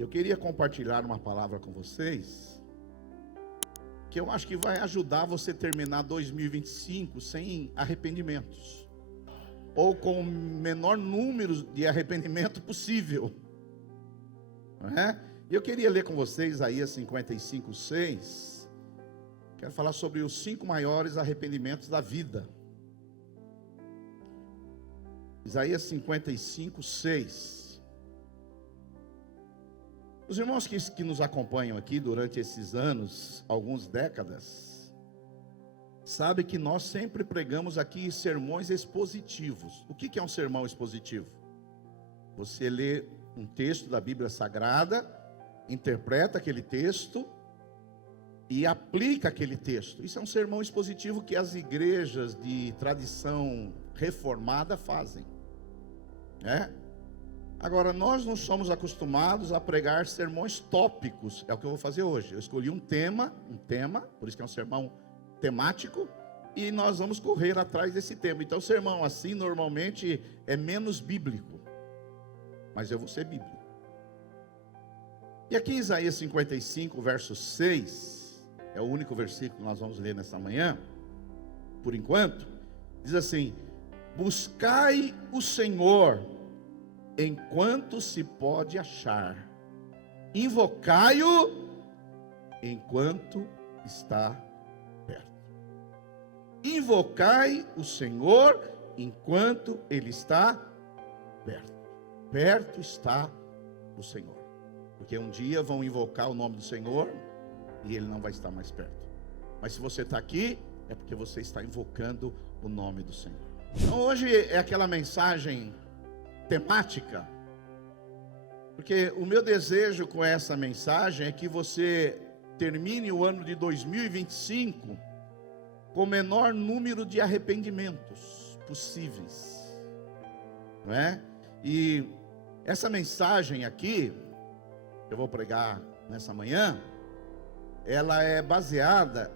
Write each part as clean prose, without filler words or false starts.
Eu queria compartilhar uma palavra com vocês, que eu acho que vai ajudar você a terminar 2025 sem arrependimentos, ou com o menor número de arrependimento possível, não é? Eu queria ler com vocês Isaías 55:6. Quero falar sobre os 5 maiores arrependimentos da vida. Isaías 55:6. Os irmãos que nos acompanham aqui durante esses anos, algumas décadas, sabem que nós sempre pregamos aqui sermões expositivos. O que é um sermão expositivo? Você lê um texto da Bíblia Sagrada, interpreta aquele texto e aplica aquele texto. Isso é um sermão expositivo que as igrejas de tradição reformada fazem, né? Agora, nós não somos acostumados a pregar sermões tópicos. É o que eu vou fazer hoje. Eu escolhi um tema, por isso que é um sermão temático, e nós vamos correr atrás desse tema. Então, sermão assim, normalmente, é menos bíblico, mas eu vou ser bíblico. E aqui em Isaías 55, verso 6, é o único versículo que nós vamos ler nessa manhã, por enquanto, diz assim: buscai o Senhor enquanto se pode achar, invocai-o enquanto está perto. Invocai o Senhor enquanto Ele está perto. Perto está o Senhor, porque um dia vão invocar o nome do Senhor e Ele não vai estar mais perto. Mas se você está aqui, é porque você está invocando o nome do Senhor. Então hoje é aquela mensagem temática, porque o meu desejo com essa mensagem é que você termine o ano de 2025 com o menor número de arrependimentos possíveis, não é? E essa mensagem aqui, que eu vou pregar nessa manhã, ela é baseada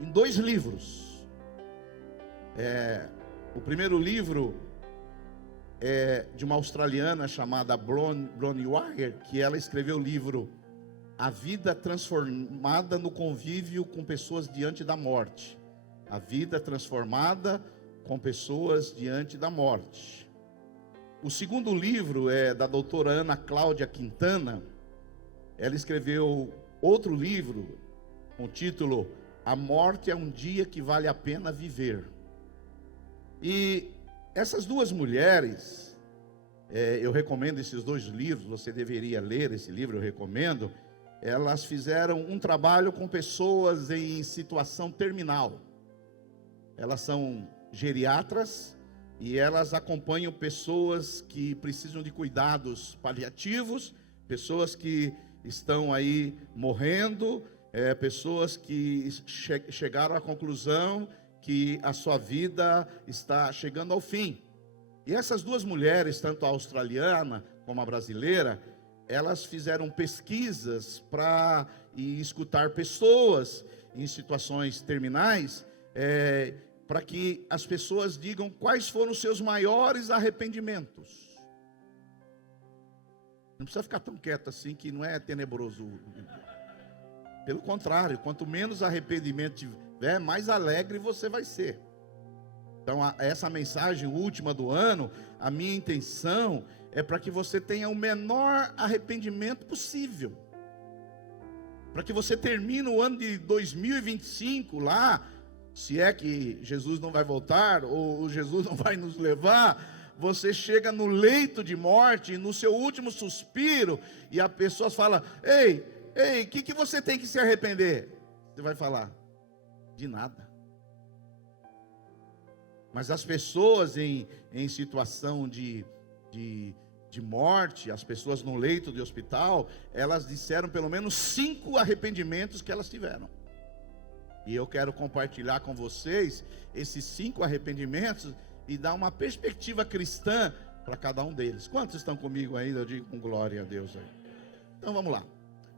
em 2 livros. O primeiro livro é de uma australiana chamada Bronnie Ware, que ela escreveu o livro A Vida Transformada no Convívio com Pessoas Diante da Morte. A Vida Transformada com Pessoas Diante da Morte. O segundo livro é da doutora Ana Cláudia Quintana. Ela escreveu outro livro com o título A Morte é um Dia que Vale a Pena Viver. E essas 2 mulheres, eu recomendo esses 2 livros, você deveria ler esse livro, eu recomendo. Elas fizeram um trabalho com pessoas em situação terminal. Elas são geriatras e elas acompanham pessoas que precisam de cuidados paliativos, pessoas que estão aí morrendo, pessoas que chegaram à conclusão que a sua vida está chegando ao fim. E essas 2 mulheres, tanto a australiana como a brasileira, elas fizeram pesquisas para escutar pessoas em situações terminais, para que as pessoas digam quais foram os seus maiores arrependimentos. Não precisa ficar tão quieto assim, que não é tenebroso. Pelo contrário, quanto menos arrependimento tiver, mais alegre você vai ser. Então, essa mensagem última do ano, a minha intenção é para que você tenha o menor arrependimento possível. Para que você termine o ano de 2025 lá, se é que Jesus não vai voltar, ou Jesus não vai nos levar, você chega no leito de morte, no seu último suspiro, e a pessoa fala: ei, o que você tem que se arrepender? Você vai falar: de nada. Mas as pessoas em situação de morte, as pessoas no leito de hospital, elas disseram pelo menos 5 arrependimentos que elas tiveram. E eu quero compartilhar com vocês esses 5 arrependimentos e dar uma perspectiva cristã para cada um deles. Quantos estão comigo ainda? Eu digo com glória a Deus aí. Então vamos lá.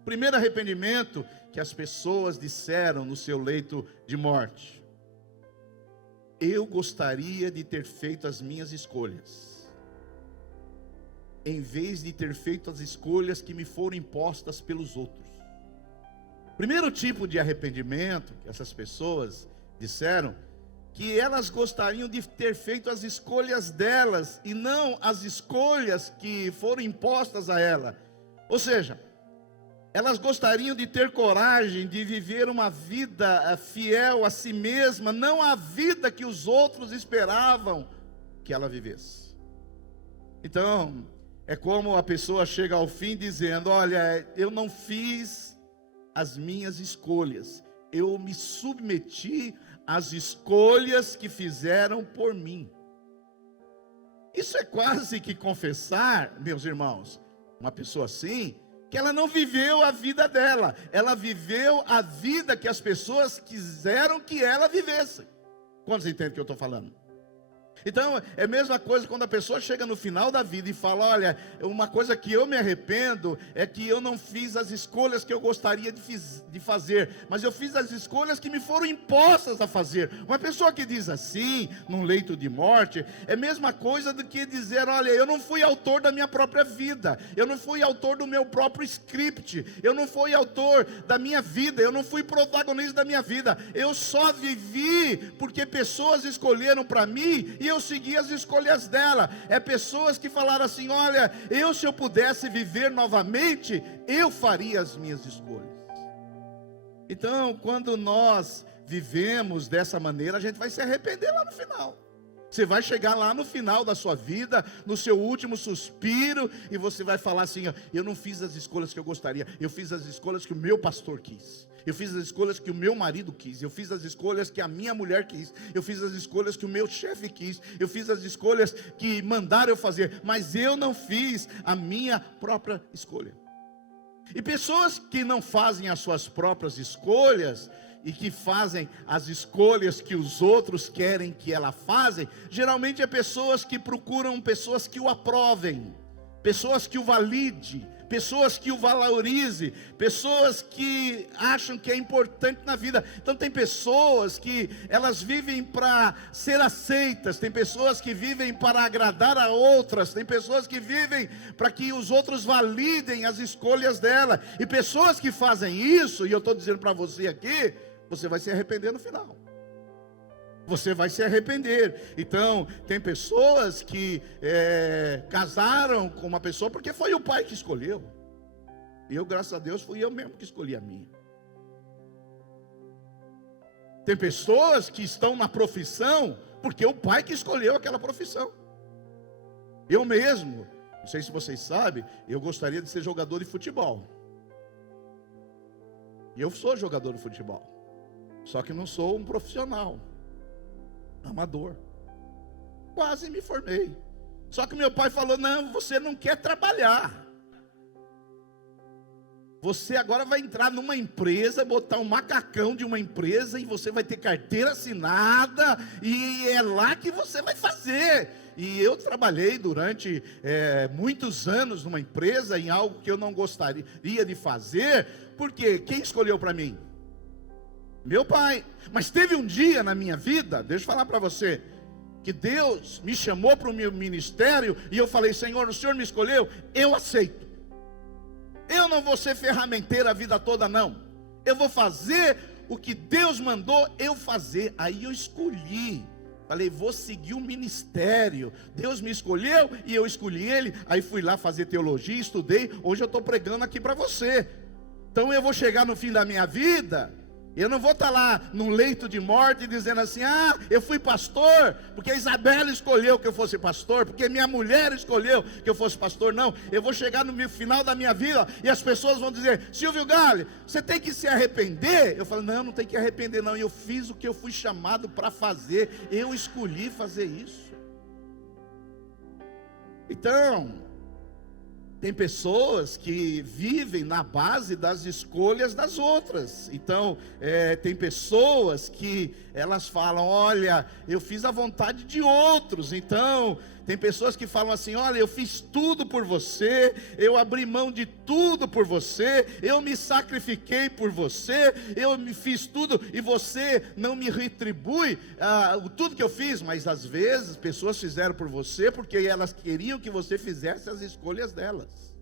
Primeiro arrependimento que as pessoas disseram no seu leito de morte: eu gostaria de ter feito as minhas escolhas. em vez de ter feito as escolhas que me foram impostas pelos outros. Primeiro tipo de arrependimento que essas pessoas disseram, que elas gostariam de ter feito as escolhas delas e não as escolhas que foram impostas a ela. Ou seja, elas gostariam de ter coragem de viver uma vida fiel a si mesma, não a vida que os outros esperavam que ela vivesse. Então, é como a pessoa chega ao fim dizendo: olha, eu não fiz as minhas escolhas, eu me submeti às escolhas que fizeram por mim. Isso é quase que confessar, meus irmãos, uma pessoa assim, que ela não viveu a vida dela, ela viveu a vida que as pessoas quiseram que ela vivesse. Quantos entendem o que eu estou falando? Então, é a mesma coisa quando a pessoa chega no final da vida e fala: olha, uma coisa que eu me arrependo é que eu não fiz as escolhas que eu gostaria de fazer, mas eu fiz as escolhas que me foram impostas a fazer. Uma pessoa que diz assim, num leito de morte, é a mesma coisa do que dizer: olha, eu não fui autor da minha própria vida, eu não fui autor do meu próprio script, eu não fui autor da minha vida, eu não fui protagonista da minha vida, eu só vivi porque pessoas escolheram para mim e eu segui as escolhas dela. É pessoas que falaram assim: olha, se eu pudesse viver novamente, eu faria as minhas escolhas. Então, quando nós vivemos dessa maneira, a gente vai se arrepender lá no final. Você vai chegar lá no final da sua vida, no seu último suspiro, e você vai falar assim: ó, eu não fiz as escolhas que eu gostaria, eu fiz as escolhas que o meu pastor quis, eu fiz as escolhas que o meu marido quis, eu fiz as escolhas que a minha mulher quis, eu fiz as escolhas que o meu chefe quis, eu fiz as escolhas que mandaram eu fazer, mas eu não fiz a minha própria escolha. E pessoas que não fazem as suas próprias escolhas e que fazem as escolhas que os outros querem que ela façam, geralmente é pessoas que procuram pessoas que o aprovem, pessoas que o validem, pessoas que o valorizem, pessoas que acham que é importante na vida. Então tem pessoas que elas vivem para ser aceitas, tem pessoas que vivem para agradar a outras, tem pessoas que vivem para que os outros validem as escolhas dela, e pessoas que fazem isso, e eu estou dizendo para você aqui, você vai se arrepender no final. Você vai se arrepender. Então, tem pessoas que casaram com uma pessoa porque foi o pai que escolheu. E eu, graças a Deus, fui eu mesmo que escolhi a minha. Tem pessoas que estão na profissão porque o pai que escolheu aquela profissão. Eu mesmo, não sei se vocês sabem, eu gostaria de ser jogador de futebol. E eu sou jogador de futebol. Só que não sou um profissional, amador. Quase me formei. Só que meu pai falou: não, você não quer trabalhar. Você agora vai entrar numa empresa, botar um macacão de uma empresa, e você vai ter carteira assinada, e é lá que você vai fazer. E eu trabalhei durante muitos anos numa empresa, em algo que eu não gostaria de fazer, porque quem escolheu para mim? Meu pai. Mas teve um dia na minha vida, deixa eu falar para você, que Deus me chamou para o meu ministério, e eu falei: Senhor, o Senhor me escolheu, eu aceito. Eu não vou ser ferramenteiro a vida toda, não. Eu vou fazer o que Deus mandou eu fazer. Aí eu escolhi, falei: vou seguir o ministério. Deus me escolheu e eu escolhi Ele. Aí fui lá fazer teologia, estudei. Hoje eu estou pregando aqui para você. Então eu vou chegar no fim da minha vida, eu não vou estar lá num leito de morte dizendo assim: ah, eu fui pastor porque a Isabela escolheu que eu fosse pastor, porque minha mulher escolheu que eu fosse pastor. Não, eu vou chegar no final da minha vida e as pessoas vão dizer: Silvio Galli, você tem que se arrepender. Eu falo: não, não tem que arrepender não, eu fiz o que eu fui chamado para fazer, eu escolhi fazer isso. Então, tem pessoas que vivem na base das escolhas das outras. Então, tem pessoas que elas falam: olha, eu fiz a vontade de outros. Então, Tem pessoas que falam assim: olha, eu fiz tudo por você, eu abri mão de tudo por você, eu me sacrifiquei por você, eu me fiz tudo e você não me retribui tudo que eu fiz. Mas às vezes pessoas fizeram por você porque elas queriam que você fizesse as escolhas delas.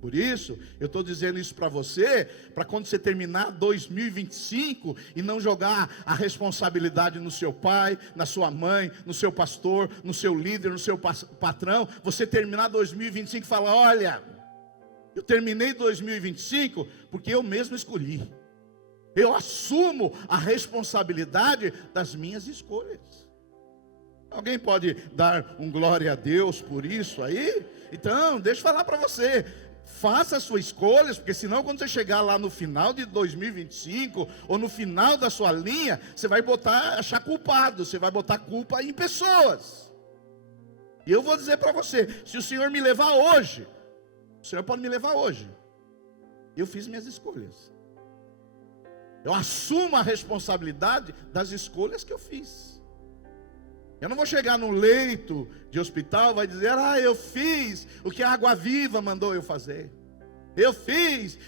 Por isso, eu estou dizendo isso para você, para quando você terminar 2025 e não jogar a responsabilidade no seu pai, na sua mãe, no seu pastor, no seu líder, no seu patrão, você terminar 2025 e falar: olha, eu terminei 2025 porque eu mesmo escolhi. Eu assumo a responsabilidade das minhas escolhas. Alguém pode dar um glória a Deus por isso aí? Então, deixa eu falar para você. Faça as suas escolhas, porque senão quando você chegar lá no final de 2025, ou no final da sua linha, você vai achar culpado, você vai botar culpa em pessoas. E eu vou dizer para você, se o Senhor me levar hoje, o Senhor pode me levar hoje. Eu fiz minhas escolhas. Eu assumo a responsabilidade das escolhas que eu fiz. Eu não vou chegar num leito de hospital e vai dizer: eu fiz o que a Água Viva mandou eu fazer. Eu fiz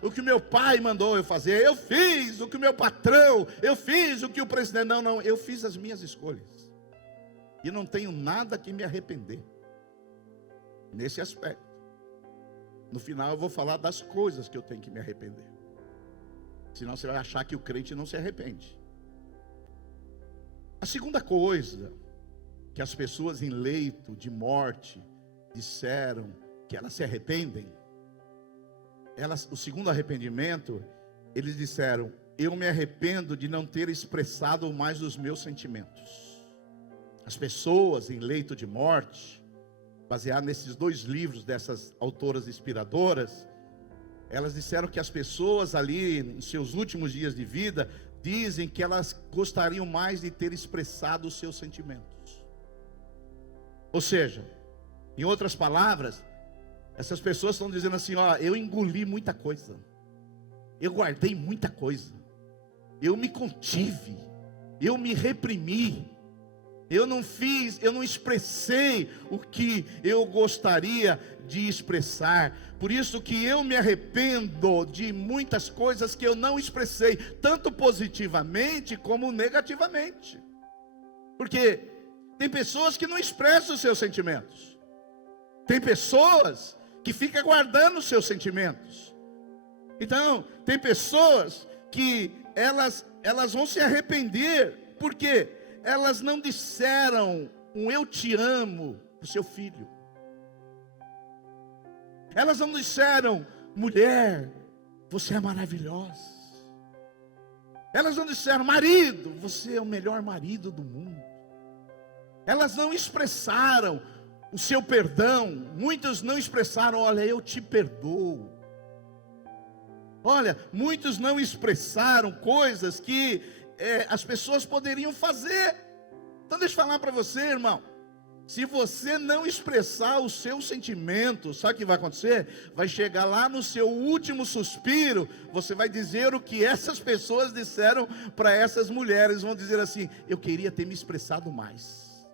o que o meu pai mandou eu fazer. Eu fiz o que o meu patrão, eu fiz o que o presidente. Não, eu fiz as minhas escolhas. E não tenho nada que me arrepender nesse aspecto. No final eu vou falar das coisas que eu tenho que me arrepender. Senão você vai achar que o crente não se arrepende. A segunda coisa que as pessoas em leito de morte disseram que elas se arrependem, o segundo arrependimento, eles disseram: eu me arrependo de não ter expressado mais os meus sentimentos. As pessoas em leito de morte, baseado nesses 2 livros dessas autoras inspiradoras, elas disseram que as pessoas ali, nos seus últimos dias de vida, dizem que elas gostariam mais de ter expressado os seus sentimentos. Ou seja, em outras palavras, essas pessoas estão dizendo assim: eu engoli muita coisa, eu guardei muita coisa, eu me contive, eu me reprimi, eu não expressei o que eu gostaria de expressar. Por isso que eu me arrependo de muitas coisas que eu não expressei, tanto positivamente como negativamente. Porque tem pessoas que não expressam os seus sentimentos. Tem pessoas que ficam guardando os seus sentimentos. Então, tem pessoas que elas vão se arrepender porque elas não disseram um eu te amo para o seu filho. Elas não disseram: mulher, você é maravilhosa. Elas não disseram: marido, você é o melhor marido do mundo. Elas não expressaram o seu perdão. Muitos não expressaram: olha, eu te perdoo. Olha, muitos não expressaram coisas que as pessoas poderiam fazer. Então deixa eu falar para você, irmão. Se você não expressar os seus sentimentos, sabe o que vai acontecer? Vai chegar lá no seu último suspiro, você vai dizer o que essas pessoas disseram para essas mulheres. Vão dizer assim: eu queria ter me expressado mais,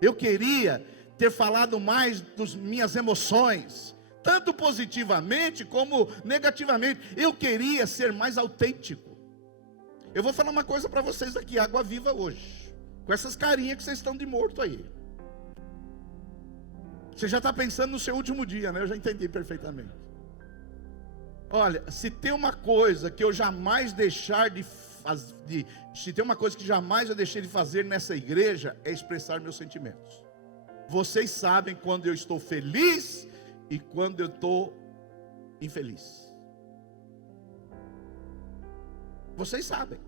eu queria ter falado mais das minhas emoções, tanto positivamente como negativamente. Eu queria ser mais autêntico. Eu vou falar uma coisa para vocês aqui, Água Viva hoje, com essas carinhas que vocês estão de morto aí. Você já está pensando no seu último dia, né? Eu já entendi perfeitamente. Olha, se tem uma coisa que eu jamais deixar de fazer, se tem uma coisa que jamais eu deixei de fazer nessa igreja, é expressar meus sentimentos. Vocês sabem quando eu estou feliz e quando eu estou infeliz. Vocês sabem.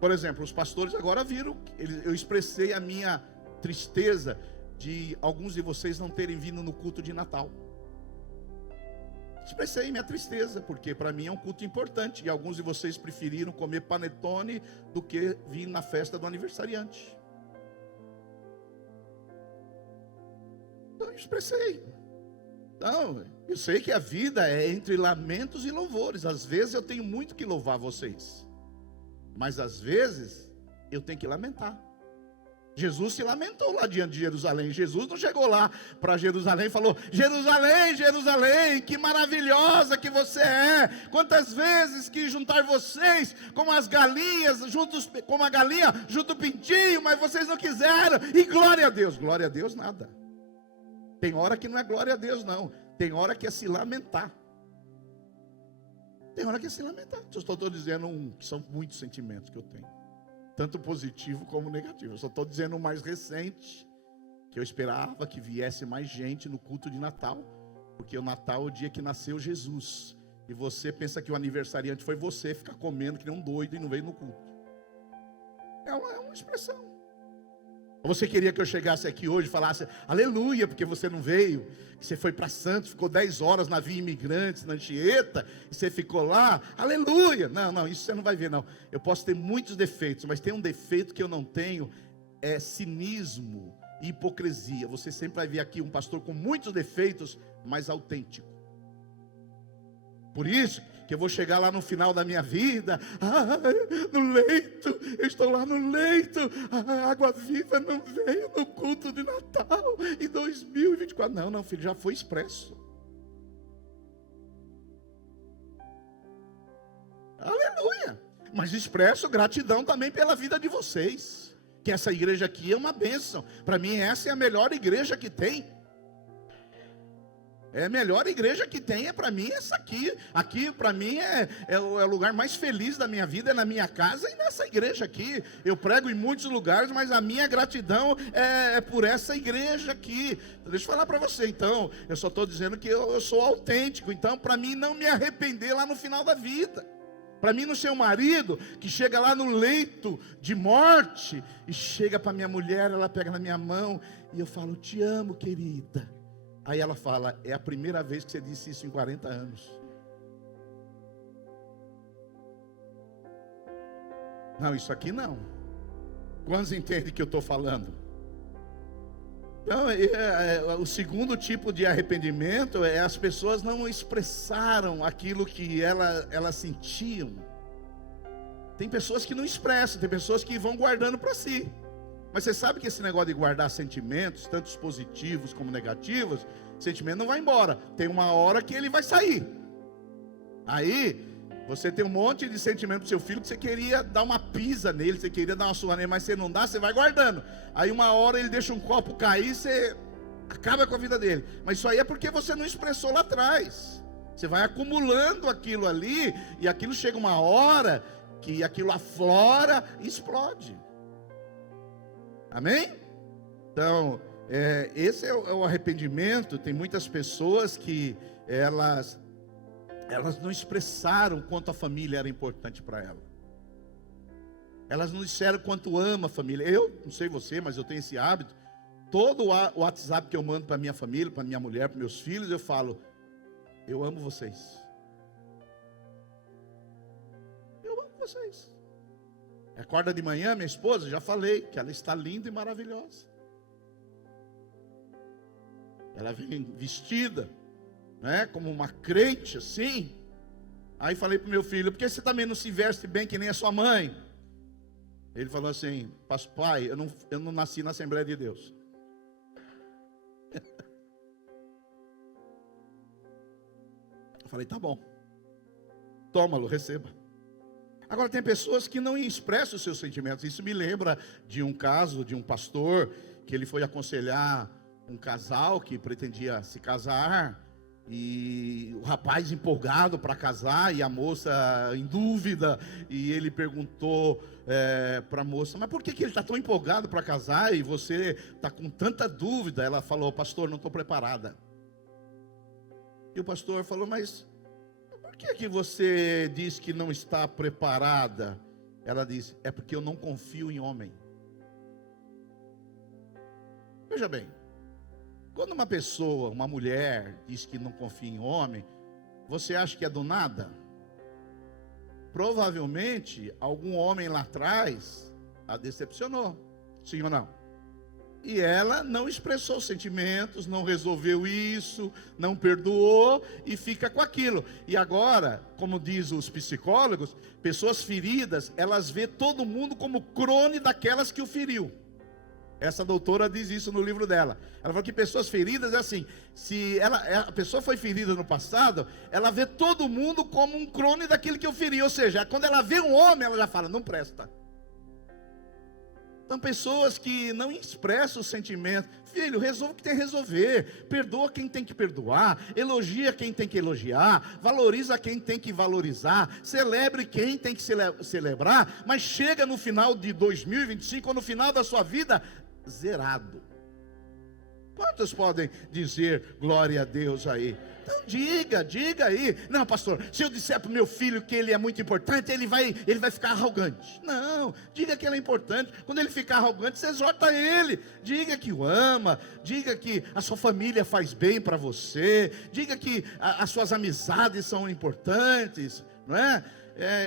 Por exemplo, os pastores agora viram, eu expressei a minha tristeza de alguns de vocês não terem vindo no culto de Natal. Expressei minha tristeza, porque para mim é um culto importante, e alguns de vocês preferiram comer panetone do que vir na festa do aniversariante. Então eu expressei. Então, eu sei que a vida é entre lamentos e louvores. Às vezes eu tenho muito que louvar vocês, mas às vezes eu tenho que lamentar. Jesus se lamentou lá diante de Jerusalém. Jesus não chegou lá para Jerusalém e falou: Jerusalém, Jerusalém, que maravilhosa que você é. Quantas vezes que juntar vocês como as galinhas, juntos, como a galinha junto o pintinho, mas vocês não quiseram. E glória a Deus. Glória a Deus nada. Tem hora que não é glória a Deus não. Tem hora que é se lamentar. Tem hora que é se lamentar. Eu só estou dizendo que são muitos sentimentos que eu tenho, tanto positivo como negativo. Eu só estou dizendo o mais recente, que eu esperava que viesse mais gente no culto de Natal, porque o Natal é o dia que nasceu Jesus, e você pensa que o aniversariante foi você, fica comendo que nem um doido e não veio no culto. É uma expressão. Ou você queria que eu chegasse aqui hoje e falasse aleluia, porque você não veio, que você foi para Santos, ficou 10 horas na Via Imigrantes, na Anchieta, e você ficou lá, aleluia. Não, isso você não vai ver não. Eu posso ter muitos defeitos, mas tem um defeito que eu não tenho, é cinismo e hipocrisia. Você sempre vai ver aqui um pastor com muitos defeitos, mas autêntico. Por isso que eu vou chegar lá no final da minha vida, no leito, eu estou lá no leito, a água viva não veio no culto de Natal em 2024. Não, filho, já foi expresso. Aleluia. Mas expresso gratidão também pela vida de vocês, que essa igreja aqui é uma bênção. Para mim essa é a melhor igreja que tem. É a melhor igreja que tem, para mim essa aqui. Aqui para mim é o lugar mais feliz da minha vida, é na minha casa e nessa igreja aqui. Eu prego em muitos lugares, mas a minha gratidão é por essa igreja aqui. Deixa eu falar para você então, eu só estou dizendo que eu sou autêntico. Então para mim não me arrepender lá no final da vida. Para mim não ser um marido que chega lá no leito de morte e chega para minha mulher, ela pega na minha mão e eu falo: te amo, querida. Aí ela fala: é a primeira vez que você disse isso em 40 anos. Não, isso aqui não. Quantos entendem que eu estou falando? Então, o segundo tipo de arrependimento é as pessoas não expressaram aquilo que elas sentiam. Tem pessoas que não expressam, tem pessoas que vão guardando para si. Mas você sabe que esse negócio de guardar sentimentos, tanto positivos como negativos, sentimento não vai embora. Tem uma hora que ele vai sair. Aí, você tem um monte de sentimento para o seu filho que você queria dar uma pisa nele, você queria dar uma surra nele, mas você não dá, você vai guardando. Aí uma hora ele deixa um copo cair, você acaba com a vida dele. Mas isso aí é porque você não expressou lá atrás. Você vai acumulando aquilo ali, e aquilo chega uma hora que aquilo aflora e explode. Amém? Então, esse é o arrependimento. Tem muitas pessoas que elas não expressaram quanto a família era importante para ela. Elas não disseram quanto ama a família. Eu, não sei você, mas eu tenho esse hábito. Todo o WhatsApp que eu mando para minha família, para minha mulher, para meus filhos, eu falo: eu amo vocês. Eu amo vocês. Acorda de manhã, minha esposa, já falei que ela está linda e maravilhosa. Ela vem vestida, né, como uma crente assim. Aí falei para o meu filho: por que você também não se veste bem que nem a sua mãe? Ele falou assim: pai, eu não nasci na Assembleia de Deus. Eu falei: tá bom, toma-lo, receba. Agora tem pessoas que não expressam os seus sentimentos. Isso me lembra de um caso de um pastor que ele foi aconselhar um casal que pretendia se casar, e o rapaz empolgado para casar e a moça em dúvida, e ele perguntou para a moça: mas por que ele está tão empolgado para casar e você está com tanta dúvida? Ela falou: pastor, não estou preparada. E o pastor falou: mas por que você diz que não está preparada? Ela disse: é porque eu não confio em homem. Veja bem, quando uma pessoa, uma mulher, diz que não confia em homem, você acha que é do nada? Provavelmente, algum homem lá atrás a decepcionou, sim ou não? E ela não expressou sentimentos, não resolveu isso, não perdoou e fica com aquilo. E agora, como diz os psicólogos, pessoas feridas, elas vê todo mundo como clone daquelas que o feriu. Essa doutora diz isso no livro dela. Ela falou que pessoas feridas é assim: se a pessoa foi ferida no passado, ela vê todo mundo como um clone daquele que eu feri. Ou seja, quando ela vê um homem, ela já fala, não presta. São pessoas que não expressam o sentimento. Filho, resolve o que tem que resolver. Perdoa quem tem que perdoar. Elogia quem tem que elogiar. Valoriza quem tem que valorizar. Celebre quem tem que celebrar. Mas chega no final de 2025, ou no final da sua vida, zerado. Quantos podem dizer glória a Deus aí? Então diga aí. Não, pastor, se eu disser para o meu filho que ele é muito importante, ele vai ficar arrogante. Não, diga que ele é importante. Quando ele ficar arrogante, você exorta ele. Diga que o ama. Diga que a sua família faz bem para você. Diga que as suas amizades são importantes, não é?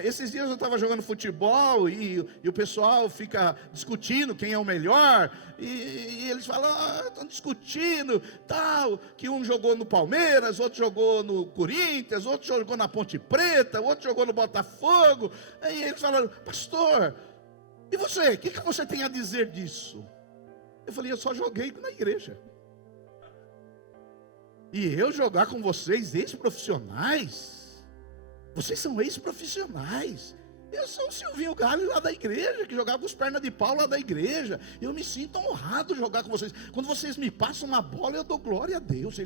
Esses dias eu estava jogando futebol e o pessoal fica discutindo quem é o melhor, e eles falam, estão discutindo tal, que um jogou no Palmeiras, outro jogou no Corinthians, outro jogou na Ponte Preta, outro jogou no Botafogo. Aí eles falaram, pastor, e você, o que você tem a dizer disso? Eu falei, eu só joguei na igreja. E eu jogar com vocês, ex-profissionais? Vocês são ex-profissionais. Eu sou o Silvinho Galho lá da igreja, que jogava com os pernas de pau lá da igreja. Eu me sinto honrado de jogar com vocês. Quando vocês me passam uma bola, eu dou glória a Deus.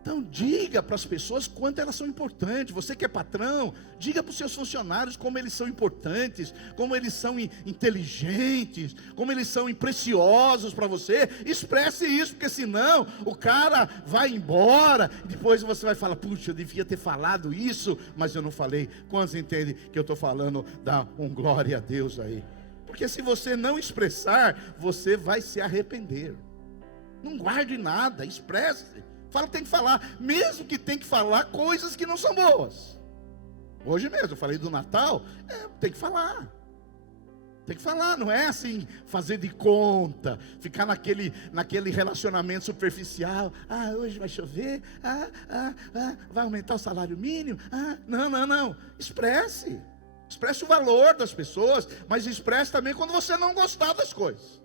Então diga para as pessoas quanto elas são importantes. Você que é patrão, diga para os seus funcionários como eles são importantes, como eles são inteligentes, como eles são preciosos para você. Expresse isso, porque senão o cara vai embora e depois você vai falar, puxa, eu devia ter falado isso, mas eu não falei. Quantos entendem que eu estou falando? Dá glória a Deus aí. Porque se você não expressar, você vai se arrepender. Não guarde nada, expresse. Fala, tem que falar, mesmo que tem que falar coisas que não são boas. Hoje mesmo, eu falei do Natal, tem que falar. Tem que falar, não é assim, fazer de conta, ficar naquele relacionamento superficial. Hoje vai chover, vai aumentar o salário mínimo. Não. Expresse o valor das pessoas, mas expresse também quando você não gostar das coisas.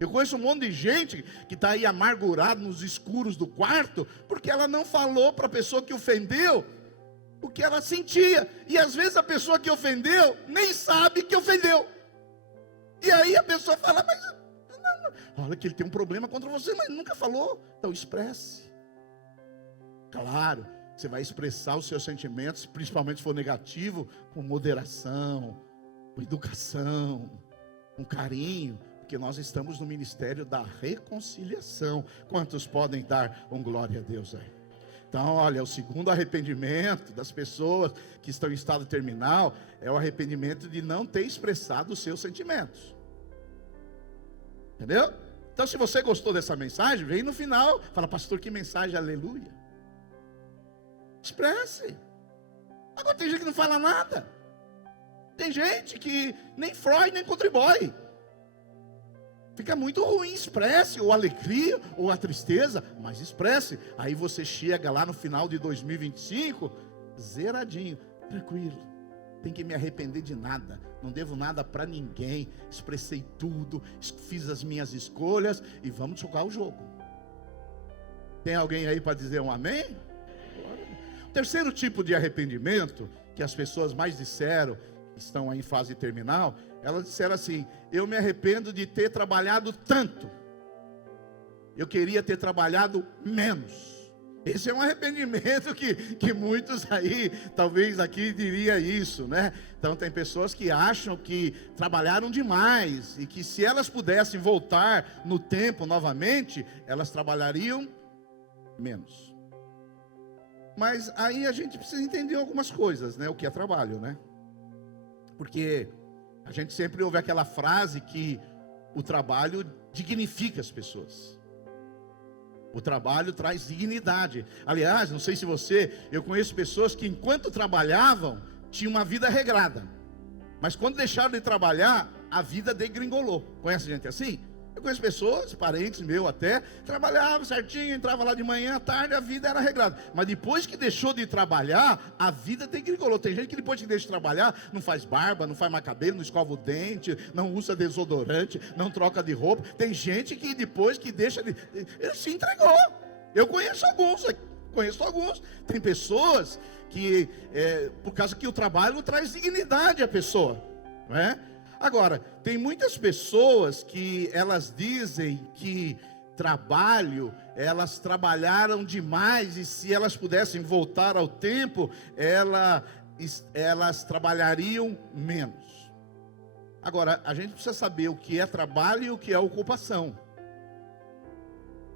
Eu conheço um monte de gente que está aí amargurado nos escuros do quarto, porque ela não falou para a pessoa que ofendeu o que ela sentia. E às vezes a pessoa que ofendeu nem sabe que ofendeu. E aí a pessoa fala, mas olha que ele tem um problema contra você, mas nunca falou. Então expresse. Claro, você vai expressar os seus sentimentos, principalmente se for negativo, com moderação, com educação, com carinho. Porque nós estamos no ministério da reconciliação. Quantos podem dar glória a Deus aí? Então, olha, o segundo arrependimento das pessoas que estão em estado terminal é o arrependimento de não ter expressado os seus sentimentos. Entendeu? Então, se você gostou dessa mensagem, vem no final, fala, pastor, que mensagem, aleluia. Expresse. Agora tem gente que não fala nada. Tem gente que nem Freud nem contribui. Fica muito ruim, expresse, ou a alegria, ou a tristeza, mas expresse. Aí você chega lá no final de 2025, zeradinho, tranquilo. Tem que me arrepender de nada, não devo nada para ninguém. Expressei tudo, fiz as minhas escolhas e vamos jogar o jogo. Tem alguém aí para dizer um amém? O terceiro tipo de arrependimento, que as pessoas mais disseram, estão aí em fase terminal, elas disseram assim, eu me arrependo de ter trabalhado tanto, eu queria ter trabalhado menos. Esse é um arrependimento que muitos aí, talvez aqui diria isso, né? Então tem pessoas que acham que trabalharam demais, e que se elas pudessem voltar no tempo novamente, elas trabalhariam menos. Mas aí a gente precisa entender algumas coisas, né? O que é trabalho, né? Porque a gente sempre ouve aquela frase que o trabalho dignifica as pessoas. O trabalho traz dignidade. Aliás, não sei se eu conheço pessoas que enquanto trabalhavam, tinham uma vida regrada. Mas quando deixaram de trabalhar, a vida degringolou. Conhece gente assim? Eu Eu conheço pessoas, parentes meus até, trabalhavam certinho, entrava lá de manhã, à tarde, a vida era regrada. Mas depois que deixou de trabalhar, a vida tem que colou. Tem gente que depois que deixa de trabalhar, não faz barba, não faz mais cabelo, não escova o dente, não usa desodorante, não troca de roupa. Tem gente que depois que deixa de... Ele se entregou. Eu conheço alguns. Tem pessoas que, por causa que o trabalho traz dignidade à pessoa, não é? Agora, tem muitas pessoas que elas dizem que trabalho, elas trabalharam demais e se elas pudessem voltar ao tempo, elas trabalhariam menos. Agora, a gente precisa saber o que é trabalho e o que é ocupação.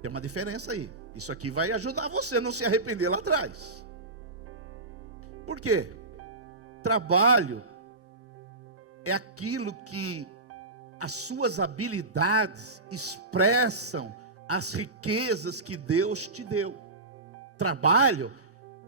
Tem uma diferença aí. Isso aqui vai ajudar você a não se arrepender lá atrás. Por quê? Trabalho é aquilo que as suas habilidades expressam as riquezas que Deus te deu. Trabalho,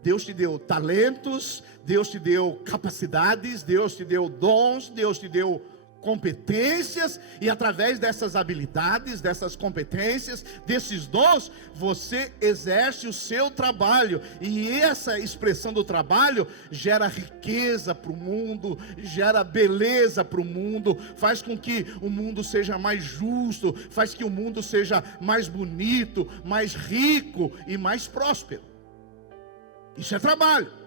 Deus te deu talentos, Deus te deu capacidades, Deus te deu dons, Deus te deu competências, e através dessas habilidades, dessas competências, desses dons, você exerce o seu trabalho, e essa expressão do trabalho gera riqueza para o mundo, gera beleza para o mundo, faz com que o mundo seja mais justo, faz que o mundo seja mais bonito, mais rico e mais próspero. Isso é trabalho.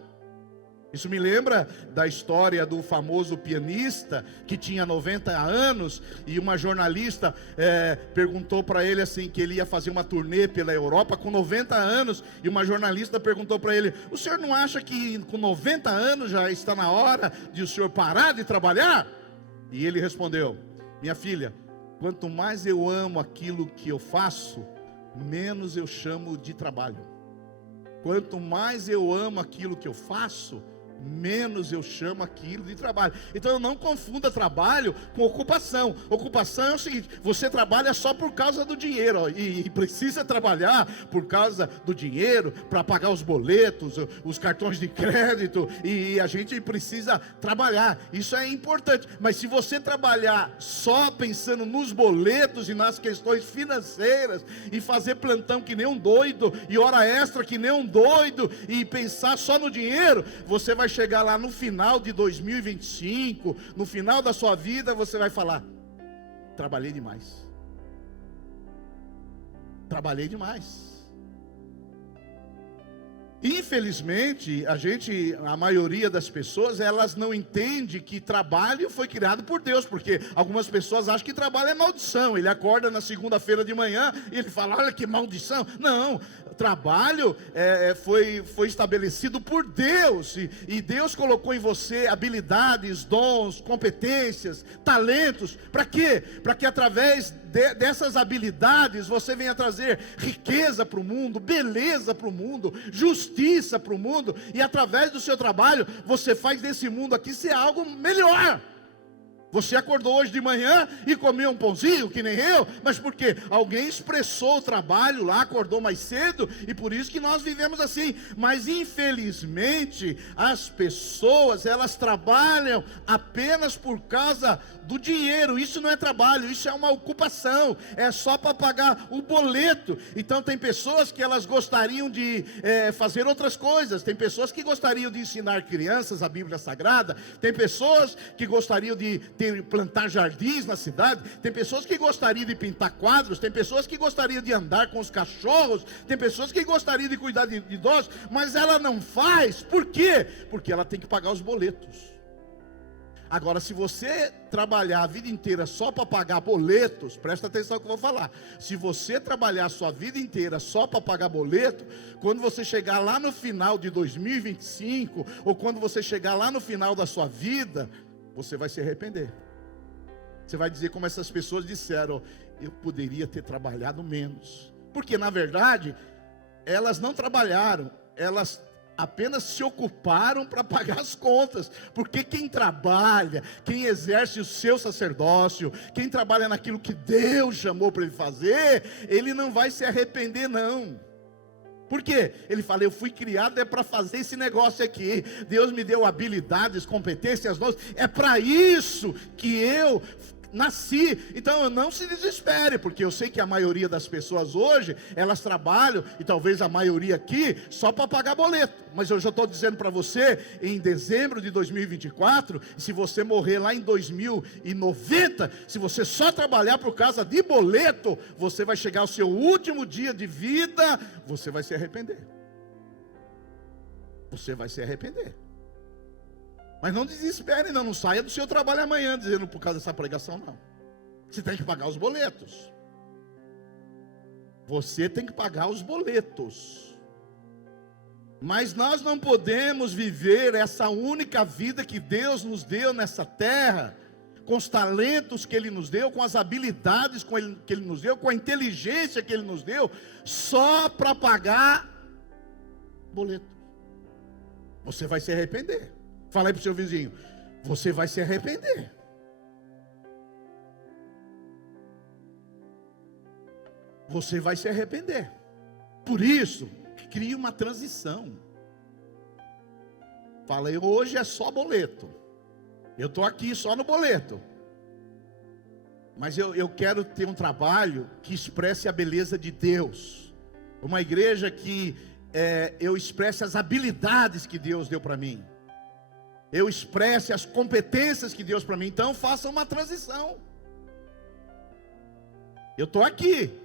Isso me lembra da história do famoso pianista que tinha 90 anos e uma jornalista perguntou para ele assim, que ele ia fazer uma turnê pela Europa com 90 anos, e uma jornalista perguntou para ele: o senhor não acha que com 90 anos já está na hora de o senhor parar de trabalhar? E ele respondeu: minha filha, quanto mais eu amo aquilo que eu faço, menos eu chamo de trabalho. Quanto mais eu amo aquilo que eu faço, menos eu chamo aquilo de trabalho. Então não confunda trabalho com ocupação. Ocupação é o seguinte: você trabalha só por causa do dinheiro, ó, e precisa trabalhar por causa do dinheiro para pagar os boletos, os cartões de crédito, e a gente precisa trabalhar. Isso é importante. Mas se você trabalhar só pensando nos boletos e nas questões financeiras, e fazer plantão que nem um doido, e hora extra que nem um doido, e pensar só no dinheiro, você vai chegar lá no final de 2025, no final da sua vida, você vai falar: trabalhei demais. Trabalhei demais. Infelizmente, a maioria das pessoas, elas não entende que trabalho foi criado por Deus, porque algumas pessoas acham que trabalho é maldição. Ele acorda na segunda-feira de manhã e ele fala: olha que maldição. Não, trabalho foi estabelecido por Deus, e Deus colocou em você habilidades, dons, competências, talentos. Para quê? Para que através dessas habilidades você venha trazer riqueza para o mundo, beleza para o mundo, justiça para o mundo, e através do seu trabalho você faz desse mundo aqui ser algo melhor. Você acordou hoje de manhã e comeu um pãozinho, que nem eu, mas porque alguém expressou o trabalho lá, acordou mais cedo, e por isso que nós vivemos assim. Mas infelizmente as pessoas, elas trabalham apenas por causa do dinheiro. Isso não é trabalho, isso é uma ocupação, é só para pagar o boleto. Então tem pessoas que elas gostariam de fazer outras coisas. Tem pessoas que gostariam de ensinar crianças a Bíblia Sagrada. Tem pessoas que gostariam de plantar jardins na cidade. Tem pessoas que gostariam de pintar quadros. Tem pessoas que gostariam de andar com os cachorros. Tem pessoas que gostariam de cuidar de idosos, mas ela não faz. Por quê? Porque ela tem que pagar os boletos. Agora, se você trabalhar a vida inteira só para pagar boletos, presta atenção no que eu vou falar. Se você trabalhar a sua vida inteira só para pagar boleto, quando você chegar lá no final de 2025, ou quando você chegar lá no final da sua vida, você vai se arrepender. Você vai dizer como essas pessoas disseram: eu poderia ter trabalhado menos. Porque na verdade, elas não trabalharam, elas apenas se ocuparam para pagar as contas. Porque quem trabalha, quem exerce o seu sacerdócio, quem trabalha naquilo que Deus chamou para ele fazer, ele não vai se arrepender não. Por quê? Ele fala: eu fui criado para fazer esse negócio aqui. Deus me deu habilidades, competências, dons. É para isso que eu nasci. Então não se desespere, porque eu sei que a maioria das pessoas hoje, elas trabalham, e talvez a maioria aqui, só para pagar boleto. Mas eu já estou dizendo para você, em dezembro de 2024, se você morrer lá em 2090, se você só trabalhar por causa de boleto, você vai chegar ao seu último dia de vida, você vai se arrepender. Você vai se arrepender. Mas não desespere, não saia do seu trabalho amanhã dizendo por causa dessa pregação, não. Você tem que pagar os boletos. Você tem que pagar os boletos. Mas nós não podemos viver essa única vida que Deus nos deu nessa terra, com os talentos que Ele nos deu, com as habilidades que Ele nos deu, com a inteligência que Ele nos deu, só para pagar boleto. Você vai se arrepender. Fala aí para o seu vizinho, você vai se arrepender. Você vai se arrepender. Por isso, crie uma transição. Falei, hoje é só boleto. Eu estou aqui só no boleto. Mas eu quero ter um trabalho que expresse a beleza de Deus. Uma igreja que eu expresse as habilidades que Deus deu para mim. Eu expresse as competências que Deus para mim. Então faça uma transição. Eu estou aqui,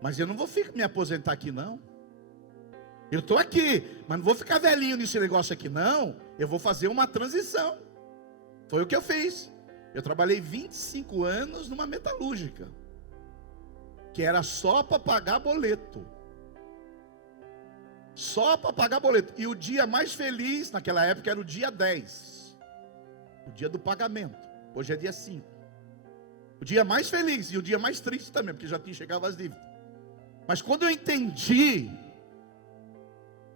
mas eu não vou me aposentar aqui não. Eu estou aqui, mas não vou ficar velhinho nesse negócio aqui não. Eu vou fazer uma transição. Foi o que eu fiz. Eu trabalhei 25 anos numa metalúrgica, que era só para pagar boleto. Só para pagar boleto. E o dia mais feliz naquela época era o dia 10, o dia do pagamento. Hoje é dia 5. O dia mais feliz e o dia mais triste também, porque já tinha chegado as dívidas. Mas quando eu entendi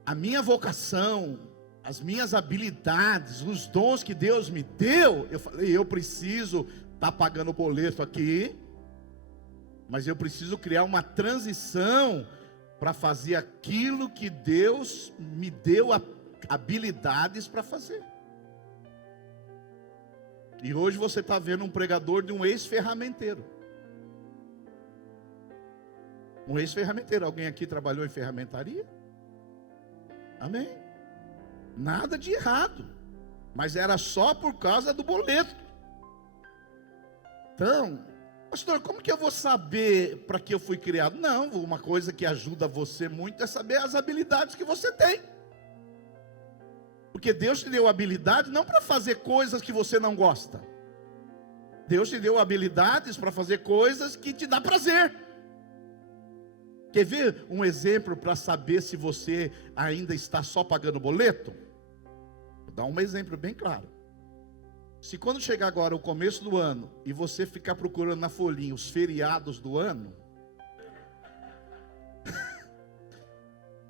a minha vocação, as minhas habilidades, os dons que Deus me deu, eu falei, eu preciso estar pagando o boleto aqui, mas eu preciso criar uma transição para fazer aquilo que Deus me deu habilidades para fazer. E hoje você está vendo um pregador de um ex-ferramenteiro. Um ex-ferramenteiro. Alguém aqui trabalhou em ferramentaria? Amém? Nada de errado. Mas era só por causa do boleto. Então, pastor, como que eu vou saber para que eu fui criado? Não, uma coisa que ajuda você muito é saber as habilidades que você tem. Porque Deus te deu habilidade não para fazer coisas que você não gosta. Deus te deu habilidades para fazer coisas que te dá prazer. Quer ver um exemplo para saber se você ainda está só pagando boleto? Vou dar um exemplo bem claro. Se quando chegar agora o começo do ano e você ficar procurando na folhinha os feriados do ano,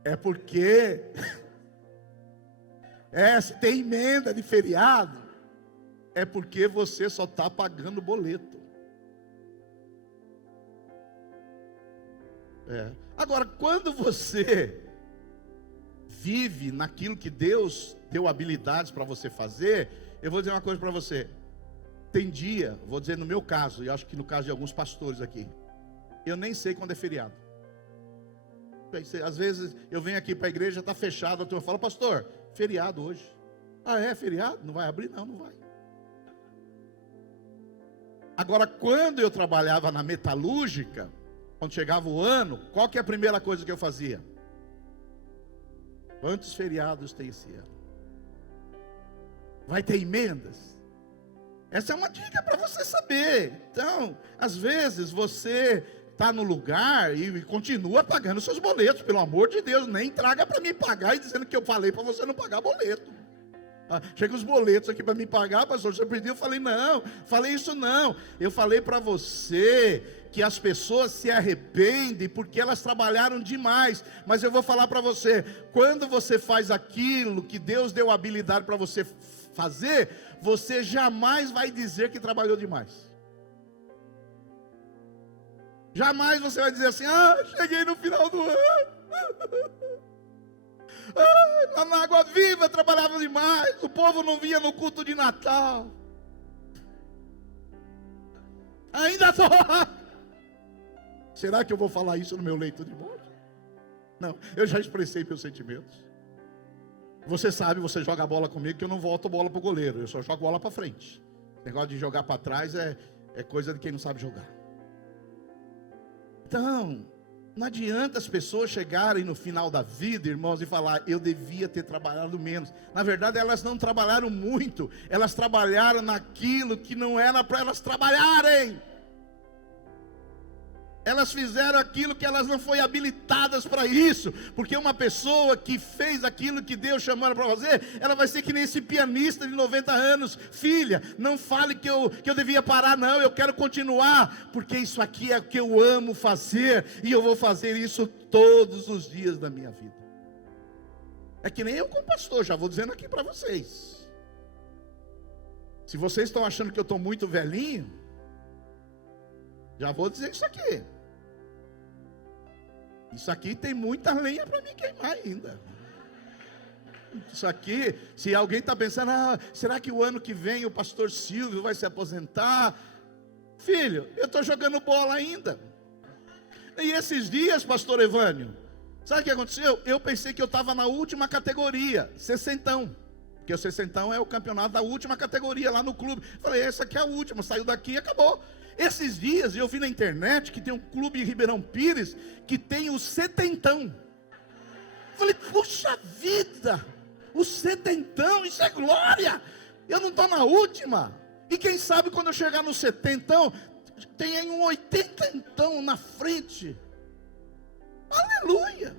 é porque se tem emenda de feriado, é porque você só está pagando boleto. Agora, quando você vive naquilo que Deus deu habilidades para você fazer, eu vou dizer uma coisa para você. Tem dia, vou dizer no meu caso, e acho que no caso de alguns pastores aqui, eu nem sei quando é feriado. Às vezes eu venho aqui para a igreja, está fechado, eu falo, pastor, feriado hoje. Ah, é feriado? Não vai abrir? Não, não vai. Agora, quando eu trabalhava na metalúrgica, quando chegava o ano, qual que é a primeira coisa que eu fazia? Quantos feriados tem esse ano? Vai ter emendas? Essa é uma dica para você saber. Então, às vezes você está no lugar e continua pagando seus boletos, pelo amor de Deus, nem traga para mim pagar e dizendo que eu falei para você não pagar boleto. Chega os boletos aqui para me pagar, pastor, você pediu, eu falei, não, falei isso não. Eu falei para você que as pessoas se arrependem porque elas trabalharam demais. Mas eu vou falar para você, quando você faz aquilo que Deus deu habilidade para você fazer, você jamais vai dizer que trabalhou demais. Jamais você vai dizer assim, cheguei no final do ano. Lá na Água Viva trabalhava demais, o povo não vinha no culto de Natal. Ainda estou. Será que eu vou falar isso no meu leito de morte? Não, eu já expressei meus sentimentos. Você sabe, você joga a bola comigo que eu não volto a bola para o goleiro, eu só jogo bola para frente. O negócio de jogar para trás é coisa de quem não sabe jogar. Então, não adianta as pessoas chegarem no final da vida, irmãos, e falar, eu devia ter trabalhado menos. Na verdade, elas não trabalharam muito, elas trabalharam naquilo que não era para elas trabalharem. Elas fizeram aquilo que elas não foram habilitadas para isso. Porque uma pessoa que fez aquilo que Deus chamou ela para fazer, ela vai ser que nem esse pianista de 90 anos. Filha, não fale que eu devia parar, não, eu quero continuar. Porque isso aqui é o que eu amo fazer. E eu vou fazer isso todos os dias da minha vida. É que nem eu como pastor, já vou dizendo aqui para vocês. Se vocês estão achando que eu estou muito velhinho, já vou dizer isso aqui. Isso aqui tem muita lenha para mim queimar ainda. Isso aqui, se alguém está pensando, será que o ano que vem o pastor Silvio vai se aposentar? Filho, eu estou jogando bola ainda. E esses dias, pastor Evânio, sabe o que aconteceu? Eu pensei que eu estava na última categoria, sessentão. Porque o sessentão é o campeonato da última categoria lá no clube. Falei, essa aqui é a última, saiu daqui e acabou. Esses dias eu vi na internet que tem um clube em Ribeirão Pires que tem o setentão. Falei, puxa vida, o setentão, isso é glória. Eu não estou na última. E quem sabe quando eu chegar no setentão, tem aí um oitentão na frente. Aleluia.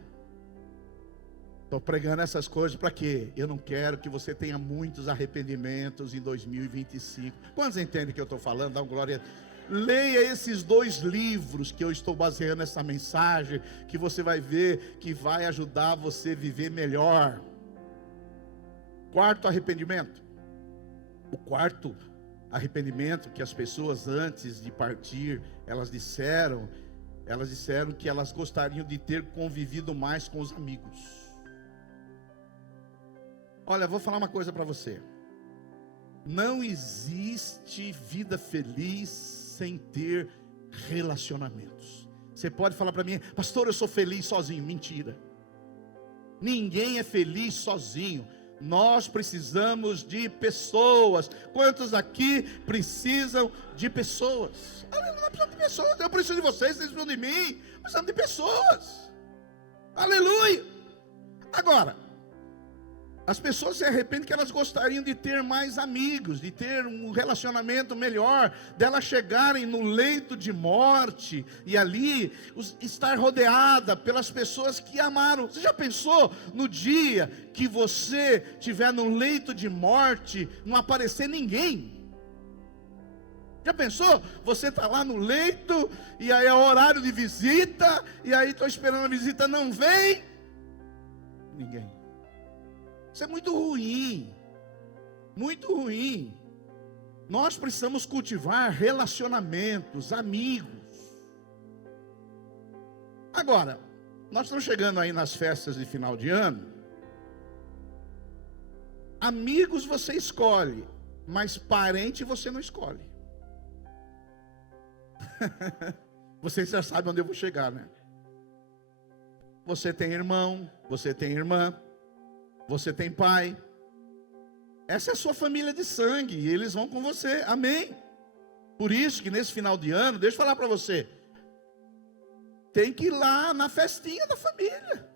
Estou pregando essas coisas para quê? Eu não quero que você tenha muitos arrependimentos em 2025. Quantos entendem que eu estou falando? Dá uma glória. Leia esses 2 livros que eu estou baseando essa mensagem, que você vai ver que vai ajudar você a viver melhor. Quarto arrependimento. O quarto arrependimento que as pessoas antes de partir, elas disseram que elas gostariam de ter convivido mais com os amigos. Olha, vou falar uma coisa para você. Não existe vida feliz sem ter relacionamentos. Você pode falar para mim, pastor, eu sou feliz sozinho. Mentira. Ninguém é feliz sozinho. Nós precisamos de pessoas. Quantos aqui precisam de pessoas? Nós precisamos de pessoas. Eu preciso de vocês, vocês precisam de mim. Precisamos de pessoas. Aleluia. Agora, as pessoas se arrependem que elas gostariam de ter mais amigos, de ter um relacionamento melhor, delas chegarem no leito de morte e ali estar rodeada pelas pessoas que amaram. Você já pensou no dia que você estiver no leito de morte, não aparecer ninguém? Já pensou? Você está lá no leito, e aí é horário de visita, e aí estou esperando a visita, não vem? Ninguém. Isso é muito ruim, muito ruim. Nós precisamos cultivar relacionamentos, amigos. Agora, nós estamos chegando aí nas festas de final de ano. Amigos você escolhe, mas parente você não escolhe. Vocês já sabem onde eu vou chegar, né? Você tem irmão, você tem irmã, você tem pai. Essa é a sua família de sangue, e eles vão com você, amém? Por isso que nesse final de ano, deixa eu falar para você, tem que ir lá na festinha da família.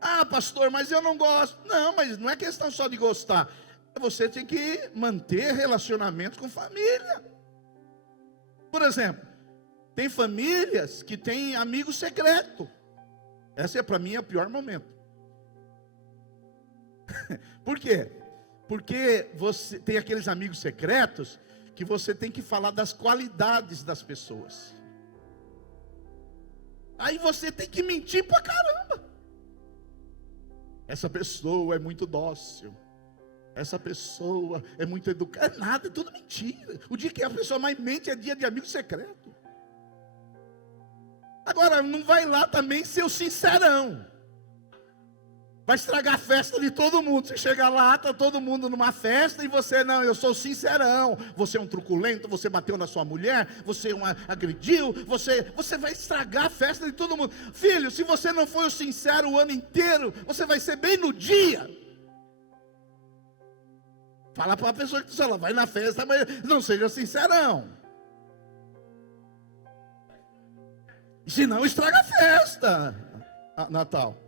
Ah, pastor, mas eu não gosto. Não, mas não é questão só de gostar. Você tem que manter relacionamentos com família. Por exemplo, tem famílias que têm amigo secreto. Essa é para mim o pior momento. Por quê? Porque você tem aqueles amigos secretos que você tem que falar das qualidades das pessoas. Aí você tem que mentir pra caramba. Essa pessoa é muito dócil. Essa pessoa é muito educada. É nada, é tudo mentira. O dia que a pessoa mais mente é dia de amigo secreto. Agora, não vai lá também ser o sincerão. Vai estragar a festa de todo mundo. Você chega lá, está todo mundo numa festa e você não, eu sou sincerão. Você é um truculento, você bateu na sua mulher, você agrediu, você vai estragar a festa de todo mundo. Filho, se você não foi o sincero o ano inteiro, você vai ser bem no dia. Fala para a pessoa que ela vai na festa, mas não seja sincerão. Senão estraga a festa. Natal.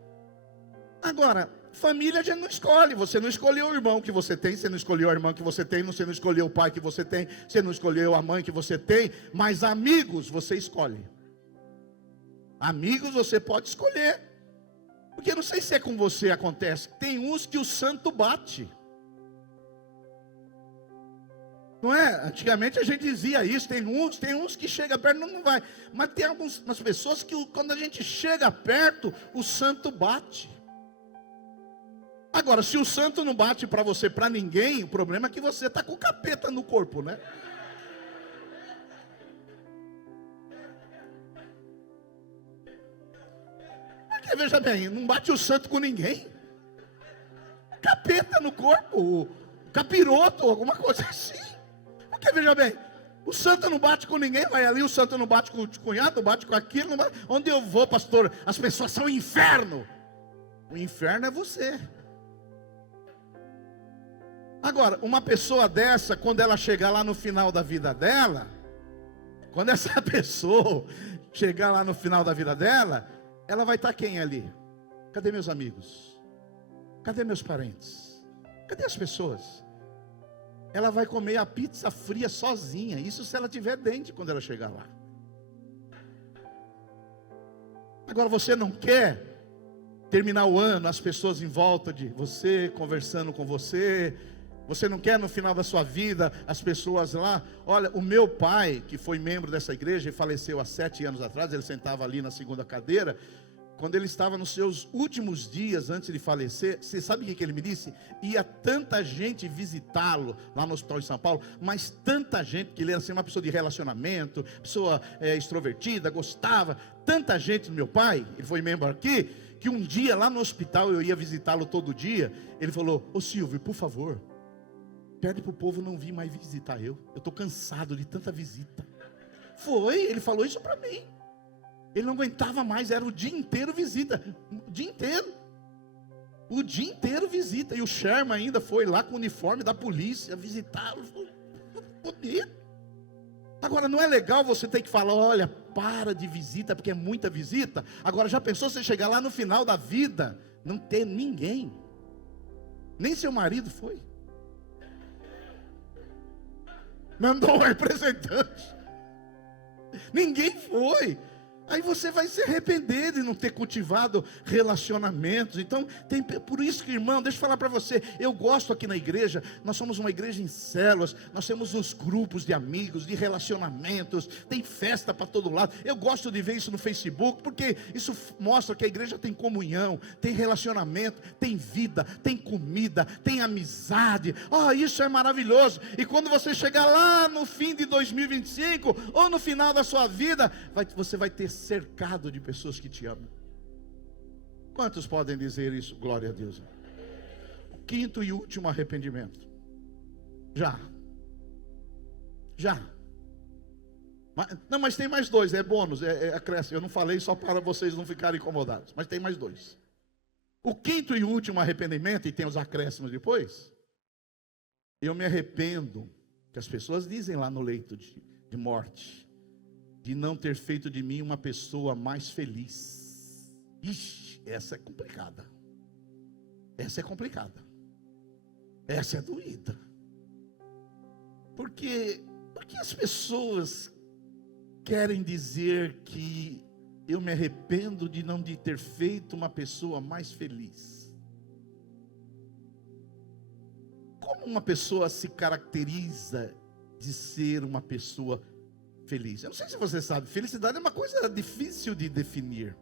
Agora, família a gente não escolhe. Você não escolheu o irmão que você tem, você não escolheu a irmã que você tem, você não escolheu o pai que você tem, você não escolheu a mãe que você tem, mas amigos você escolhe. Amigos você pode escolher. Porque não sei se é com você acontece, tem uns que o santo bate. Não é? Antigamente a gente dizia isso, tem uns que chega perto e não vai. Mas tem algumas pessoas que quando a gente chega perto, o santo bate. Agora, se o santo não bate para você, para ninguém, o problema é que você está com o capeta no corpo, né? Porque, veja bem, não bate o santo com ninguém. Capeta no corpo, capiroto, alguma coisa assim. Porque, veja bem, o santo não bate com ninguém, vai ali, o santo não bate com o cunhado, não bate com aquilo, não bate. Onde eu vou, pastor, as pessoas são inferno. O inferno é você. Agora, uma pessoa dessa, quando ela chegar lá no final da vida dela, quando essa pessoa chegar lá no final da vida dela, ela vai estar quem ali? Cadê meus amigos? Cadê meus parentes? Cadê as pessoas? Ela vai comer a pizza fria sozinha. Isso se ela tiver dente quando ela chegar lá. Agora você não quer terminar o ano, as pessoas em volta de você, conversando com você. Você não quer no final da sua vida, as pessoas lá. Olha, o meu pai, que foi membro dessa igreja e faleceu há 7 anos atrás, ele sentava ali na segunda cadeira. Quando ele estava nos seus últimos dias antes de falecer, você sabe o que ele me disse? Ia tanta gente visitá-lo lá no hospital de São Paulo, mas tanta gente, que ele era assim, uma pessoa de relacionamento, pessoa extrovertida, gostava, tanta gente do meu pai, ele foi membro aqui, que um dia lá no hospital eu ia visitá-lo todo dia. Ele falou: ô Silvio, por favor, pede para o povo não vir mais visitar eu estou cansado de tanta visita. Ele falou isso para mim. Ele não aguentava mais, era o dia inteiro visita. O dia inteiro. O dia inteiro visita. E o Sherman ainda foi lá com o uniforme da polícia visitá-lo. Agora, não é legal você ter que falar: olha, para de visita, porque é muita visita. Agora, já pensou você chegar lá no final da vida, não ter ninguém? Nem seu marido foi. Mandou um representante. Ninguém foi. Aí você vai se arrepender de não ter cultivado relacionamentos. Então, por isso que, irmão, deixa eu falar para você. Eu gosto aqui na igreja, nós somos uma igreja em células. Nós temos os grupos de amigos, de relacionamentos. Tem festa para todo lado. Eu gosto de ver isso no Facebook, porque isso mostra que a igreja tem comunhão, tem relacionamento, tem vida, tem comida, tem amizade. Isso é maravilhoso. E quando você chegar lá no fim de 2025, ou no final da sua vida, você vai ter cercado de pessoas que te amam. Quantos podem dizer isso? Glória a Deus. O quinto e último arrependimento. Já. Mas tem mais 2, é bônus, acréscimo. Eu não falei só para vocês não ficarem incomodados, mas tem mais 2. O quinto e último arrependimento, e tem os acréscimos depois. Eu me arrependo, que as pessoas dizem lá no leito de morte, de não ter feito de mim uma pessoa mais feliz. Ixi, essa é complicada. Essa é complicada. Essa é doída. Porque as pessoas querem dizer que eu me arrependo de não ter feito uma pessoa mais feliz? Como uma pessoa se caracteriza de ser uma pessoa feliz? Eu não sei se você sabe, felicidade é uma coisa difícil de definir.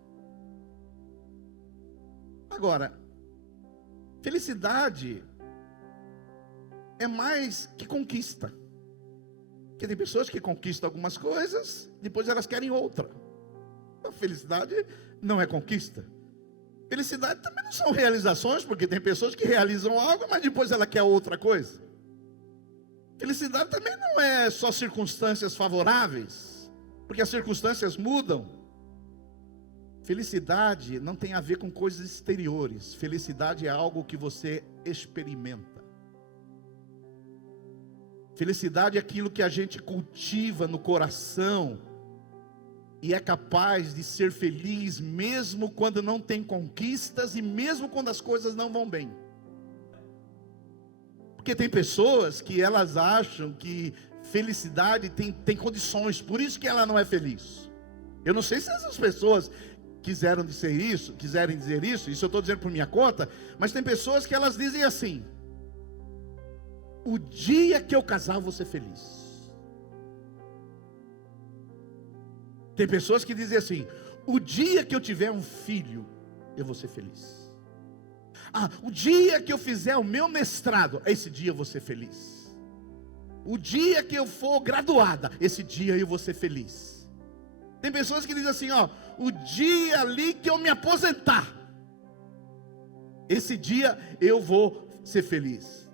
Agora, felicidade é mais que conquista. Porque tem pessoas que conquistam algumas coisas, depois elas querem outra. A felicidade não é conquista. Felicidade também não são realizações, porque tem pessoas que realizam algo, mas depois ela quer outra coisa. Felicidade também não é só circunstâncias favoráveis, porque as circunstâncias mudam. Felicidade não tem a ver com coisas exteriores. Felicidade é algo que você experimenta. Felicidade é aquilo que a gente cultiva no coração e é capaz de ser feliz mesmo quando não tem conquistas e mesmo quando as coisas não vão bem. Porque tem pessoas que elas acham que felicidade tem condições, por isso que ela não é feliz. Eu não sei se essas pessoas quiserem dizer isso, isso eu estou dizendo por minha conta, mas tem pessoas que elas dizem assim: o dia que eu casar eu vou ser feliz. Tem pessoas que dizem assim: o dia que eu tiver um filho, eu vou ser feliz. O dia que eu fizer o meu mestrado, esse dia eu vou ser feliz. O dia que eu for graduada, esse dia eu vou ser feliz. Tem pessoas que dizem assim, o dia ali que eu me aposentar, esse dia eu vou ser feliz.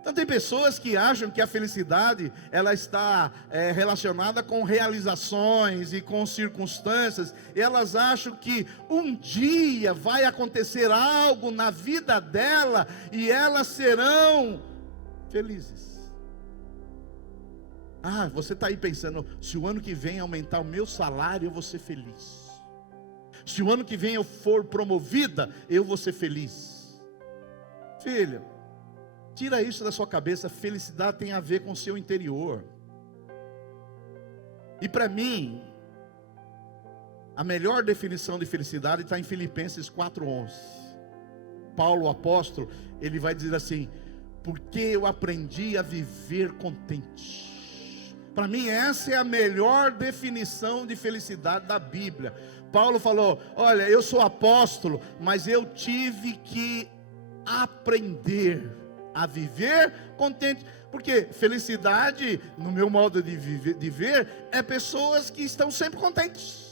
Então tem pessoas que acham que a felicidade ela está relacionada com realizações e com circunstâncias. Elas acham que um dia vai acontecer algo na vida dela e elas serão felizes. Você está aí pensando: se o ano que vem aumentar o meu salário, eu vou ser feliz. Se o ano que vem eu for promovida, eu vou ser feliz. Filho, tira isso da sua cabeça. Felicidade tem a ver com o seu interior. E para mim, a melhor definição de felicidade está em Filipenses 4:11. Paulo, o apóstolo, ele vai dizer assim: porque eu aprendi a viver contente. Para mim essa é a melhor definição de felicidade da Bíblia. Paulo falou: olha, eu sou apóstolo, mas eu tive que aprender a viver contente. Porque felicidade, no meu modo de ver, é pessoas que estão sempre contentes.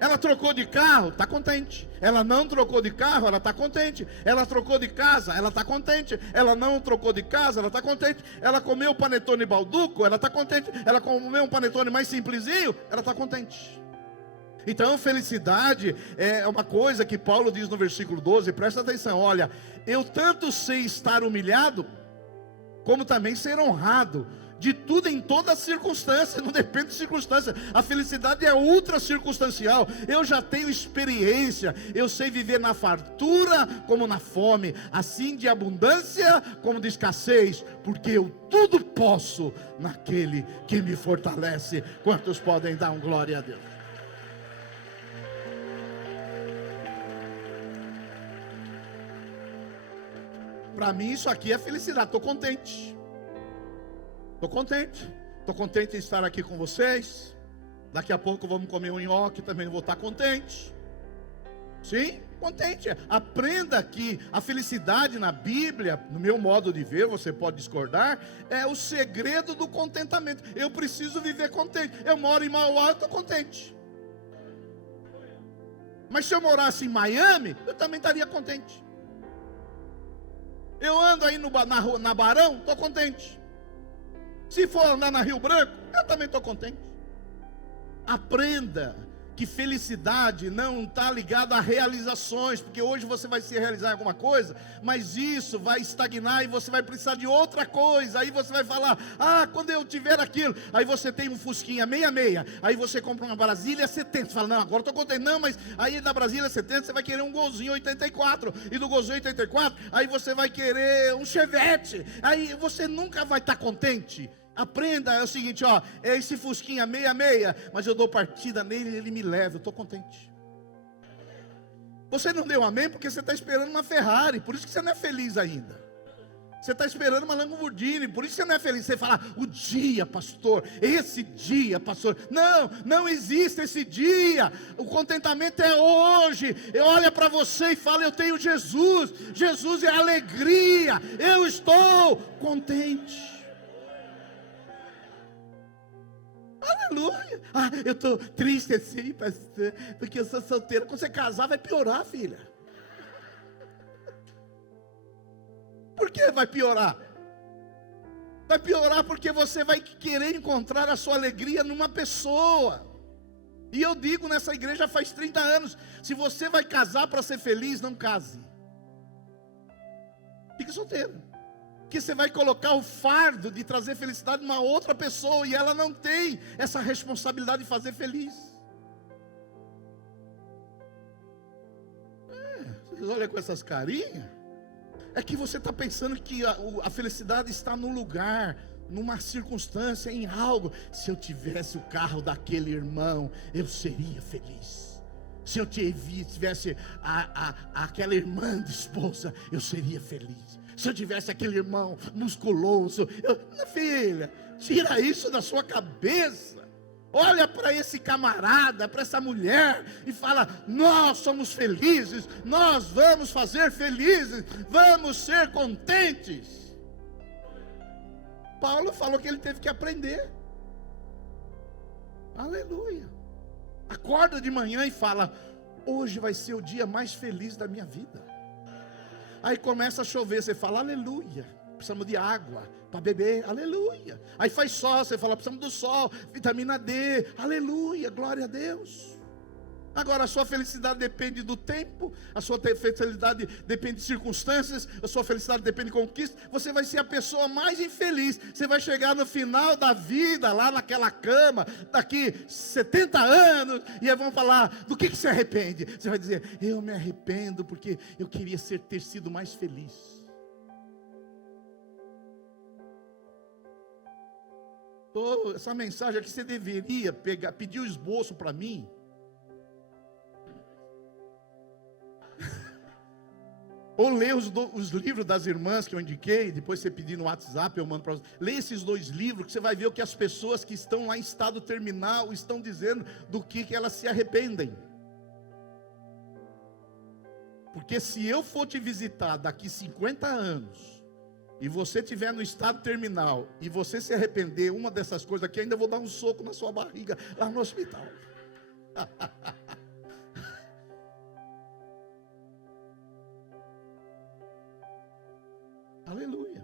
Ela trocou de carro, está contente. Ela não trocou de carro, ela está contente. Ela trocou de casa, ela está contente. Ela não trocou de casa, ela está contente. Ela comeu panetone balduco, ela está contente. Ela comeu um panetone mais simplesinho, ela está contente. Então felicidade é uma coisa que Paulo diz no versículo 12, presta atenção: olha, eu tanto sei estar humilhado, como também ser honrado, de tudo em toda circunstância, não depende de circunstância. A felicidade é ultra circunstancial. Eu já tenho experiência, eu sei viver na fartura como na fome, assim de abundância como de escassez, porque eu tudo posso naquele que me fortalece. Quantos podem dar um glória a Deus? Para mim isso aqui é felicidade. Estou contente. Estou contente em estar aqui com vocês. Daqui a pouco vamos comer um nhoque, também vou estar contente. Sim, contente. Aprenda que a felicidade na Bíblia, no meu modo de ver, você pode discordar, é o segredo do contentamento. Eu preciso viver contente. Eu moro em Mauá, estou contente. Mas se eu morasse em Miami, eu também estaria contente. Eu ando aí na Barão, estou contente. Se for andar na Rio Branco, eu também estou contente. Aprenda que felicidade não está ligada a realizações, porque hoje você vai se realizar alguma coisa, mas isso vai estagnar e você vai precisar de outra coisa. Aí você vai falar: quando eu tiver aquilo. Aí você tem um Fusquinha 66, aí você compra uma Brasília 70, você fala: não, agora estou contente. Não, mas aí da Brasília 70 você vai querer um Golzinho 84, e do Golzinho 84 aí você vai querer um Chevette. Aí você nunca vai estar contente. Aprenda, é o seguinte, é esse Fusquinha 66, mas eu dou partida nele e ele me leva, eu estou contente. Você não deu amém porque você está esperando uma Ferrari, por isso que você não é feliz ainda. Você está esperando uma Lamborghini, por isso você não é feliz. Você fala: o dia, pastor, esse dia, pastor. Não existe esse dia. O contentamento é hoje. Olha para você e fala: eu tenho Jesus. Jesus é alegria. Eu estou contente. Aleluia. Ah, eu estou triste assim, pastor, porque eu sou solteiro. Quando você casar vai piorar, filha. Por que vai piorar? Vai piorar porque você vai querer encontrar a sua alegria numa pessoa. E eu digo nessa igreja faz 30 anos, se você vai casar para ser feliz, não case. Fique solteiro. Porque você vai colocar o fardo de trazer felicidade numa outra pessoa, e ela não tem essa responsabilidade de fazer feliz. Vocês olham com essas carinhas. É que você está pensando que a felicidade está num lugar, numa circunstância, em algo. Se eu tivesse o carro daquele irmão, eu seria feliz. Se eu tivesse aquela irmã de esposa, eu seria feliz. Se eu tivesse aquele irmão musculoso, filha, tira isso da sua cabeça. Olha para esse camarada, para essa mulher e fala: nós somos felizes, nós vamos fazer felizes, vamos ser contentes. Paulo falou que ele teve que aprender. Aleluia. Acorda de manhã e fala: hoje vai ser o dia mais feliz da minha vida. Aí começa a chover, você fala: aleluia, precisamos de água para beber, aleluia. Aí faz sol, você fala: precisamos do sol, vitamina D, aleluia, glória a Deus. Agora a sua felicidade depende do tempo, a sua felicidade depende de circunstâncias, a sua felicidade depende de conquista. Você vai ser a pessoa mais infeliz. Você vai chegar no final da vida, lá naquela cama, daqui 70 anos, e aí vão falar: do que se arrepende? Você vai dizer: eu me arrependo porque eu queria ter sido mais feliz. Essa mensagem aqui você deveria pedir o esboço para mim. Ou ler os livros das irmãs que eu indiquei, depois você pedir no WhatsApp, eu mando para você. Lê esses 2 livros, que você vai ver o que as pessoas que estão lá em estado terminal estão dizendo, do que elas se arrependem. Porque se eu for te visitar daqui 50 anos, e você estiver no estado terminal, e você se arrepender uma dessas coisas aqui, ainda vou dar um soco na sua barriga, lá no hospital. Aleluia.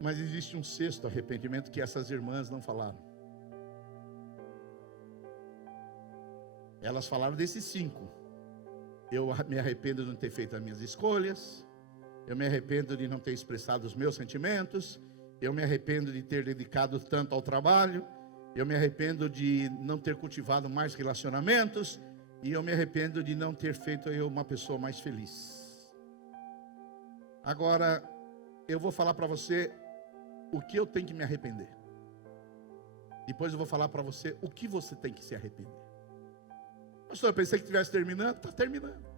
Mas existe um 6º arrependimento que essas irmãs não falaram. Elas falaram desses 5. Eu me arrependo de não ter feito as minhas escolhas. Eu me arrependo de não ter expressado os meus sentimentos. Eu me arrependo de ter dedicado tanto ao trabalho. Eu me arrependo de não ter cultivado mais relacionamentos. E eu me arrependo de não ter feito eu uma pessoa mais feliz. Agora, eu vou falar para você o que eu tenho que me arrepender. Depois eu vou falar para você o que você tem que se arrepender. Pastor, eu pensei que estivesse terminando. Está terminando.